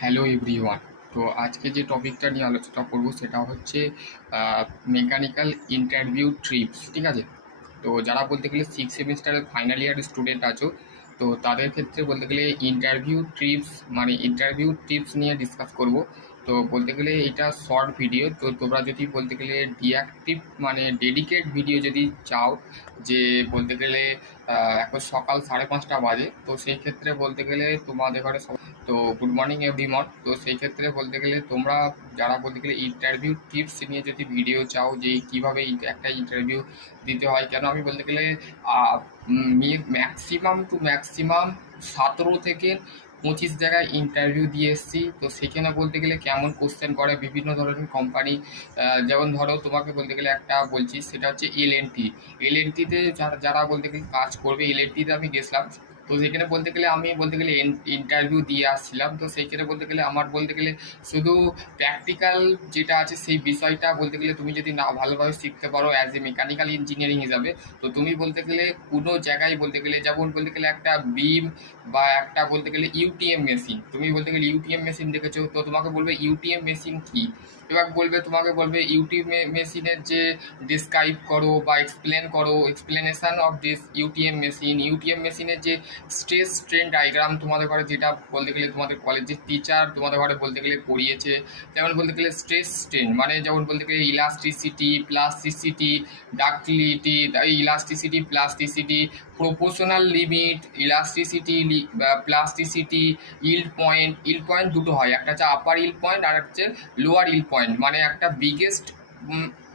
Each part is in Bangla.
Hello everyone. তো আজকে যে টপিকটা নিয়ে আলোচনা করব সেটা হচ্ছে মেকানিক্যাল ইন্টারভিউ ট্রিপস, ঠিক আছে? তো যারা বলতে গেলে সিক্স সেমিস্টারের ফাইনাল ইয়ার স্টুডেন্ট আছো, তো তাদের ক্ষেত্রে বলতে গেলে ইন্টারভিউ টিপস নিয়ে ডিসকাস করব। তো বলতে গেলে এটা শর্ট ভিডিও, তো তোমরা যদি বলতে গেলে ডিঅ্যাক্টিভ ডেডিকেট ভিডিও যদি চাও, যে বলতে গেলে এখন সকাল 5:30 বাজে, তো সেই ক্ষেত্রে বলতে গেলে তোমাদের ঘরে তো গুড মর্নিং এভরিওয়ান। তো সেই ক্ষেত্রে বলতে গেলে তোমরা যারা বলতে গেলে ইন্টারভিউ টিপস নিয়ে যদি ভিডিও চাও যে কীভাবে একটা ইন্টারভিউ দিতে হয়, কেন আমি বলতে গেলে ম্যাক্সিমাম 17 থেকে 25 জায়গায় ইন্টারভিউ দিয়ে এসেছি। তো সেখানে বলতে গেলে কেমন কোশ্চেন করে বিভিন্ন ধরনের কোম্পানি, যেমন ধরো তোমাকে বলতে গেলে একটা বলছি, সেটা হচ্ছে এল এন টিতে যারা যারা বলতে গেলে কাজ করবে। এল এন টিতে আমি গেছিলাম, তো সেখানে বলতে গেলে আমি বলতে গেলে ইন্টারভিউ দিয়ে আসছিলাম। তো সেইখানে বলতে গেলে আমার বলতে গেলে শুধু প্র্যাকটিক্যাল যেটা আছে সেই বিষয়টা বলতে গেলে তুমি যদি না ভালোভাবে শিখতে পারো অ্যাজ এ মেকানিক্যাল ইঞ্জিনিয়ারিং হিসাবে, তো তুমি বলতে গেলে কোনো জায়গায় বলতে গেলে, যেমন বলতে গেলে একটা বিম বা একটা বলতে গেলে ইউটিএম মেশিন, তুমি বলতে গেলে ইউটিএম মেশিন দেখেছো, তো তোমাকে বলবে ইউটিএম মেশিন কি। এবার তোমাকে বলবে ইউটিএম মেশিনের যে ডিসক্রাইব করো বা এক্সপ্লেন করো, এক্সপ্লেনেশন অফ দিস ইউটিএম মেশিনের যে স্ট্রেস স্ট্রেন ডায়াগ্রাম তোমাদের ঘরে, যেটা বলতে গেলে তোমাদের কলেজের টিচার তোমাদের ঘরে বলতে গেলে পড়িয়েছে। যেমন বলতে গেলে স্ট্রেস স্ট্রেন যেমন বলতে গেলে elasticity, plasticity, ductility, elasticity, plasticity, proportional limit, elasticity, plasticity, yield point দুটো হয়, একটা হচ্ছে আপার ইল্ড পয়েন্ট আর হচ্ছে লোয়ার ইল্ড পয়েন্ট, একটা বিগেস্ট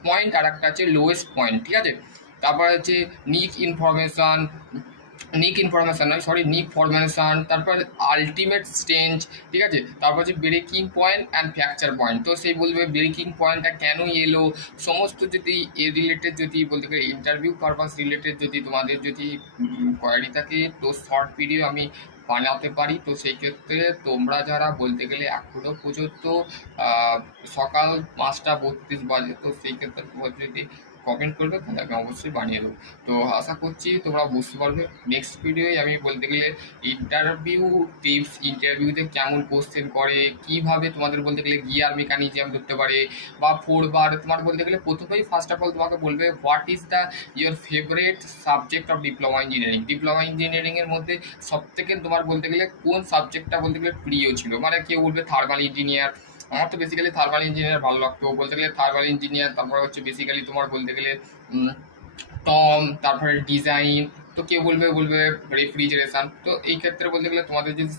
পয়েন্ট আর একটা হচ্ছে লোয়েস্ট পয়েন্ট, ঠিক আছে? তারপর হচ্ছে নিক ফরমেশন, তারপর আলটিমেট স্টেঞ্জ, ঠিক আছে? তারপর হচ্ছে breaking point and fracture point. তো সেই বলবে ব্রেকিং পয়েন্টটা কেন এলো, সমস্ত যদি এ রিলেটেড যদি বলতে গেলে ইন্টারভিউ পারপাস রিলেটেড যদি তোমাদের যদি কোয়ারি থাকে, তো শর্ট ভিডিও আমি বানাতে পারি। তো সেই ক্ষেত্রে তোমরা যারা বলতে গেলে এখনও পর্যন্ত সকাল 5:32 বাজে, তো সেই ক্ষেত্রে তোমরা যদি কমেন্ট করবে তাহলে আমি অবশ্যই বানিয়ে দেবো। তো আশা করছি তোমরা বুঝতে পারবে। নেক্সট ভিডিওয় আমি বলতে গেলে ইন্টারভিউ টিপস, ইন্টারভিউতে কেমন কোশ্চেন করে, কিভাবে তোমাদের বলতে গেলে গিয়ার মেকানিজম ধরতে পারে বা 4 বার তোমার বলতে গেলে প্রথমেই ফার্স্ট অফ অল তোমাকে বলবে what is the your favourite subject of diploma ইঞ্জিনিয়ারিংয়ের মধ্যে সবথেকে তোমার বলতে গেলে কোন সাবজেক্টটা বলতে গেলে প্রিয় ছিল। কেউ বলবে থার্মাল ইঞ্জিনিয়ার, আমার তো বেসিক্যালি থার্মাল ইঞ্জিনিয়ার ভালো লাগতো বলতে গেলে থার্মাল ইঞ্জিনিয়ার। তারপরে হচ্ছে বেসিক্যালি তোমার বলতে গেলে টম, তারপরে ডিজাইন। তো কেউ বলবে রেফ্রিজারেশন। তো এই ক্ষেত্রে বলতে গেলে তোমাদের যদি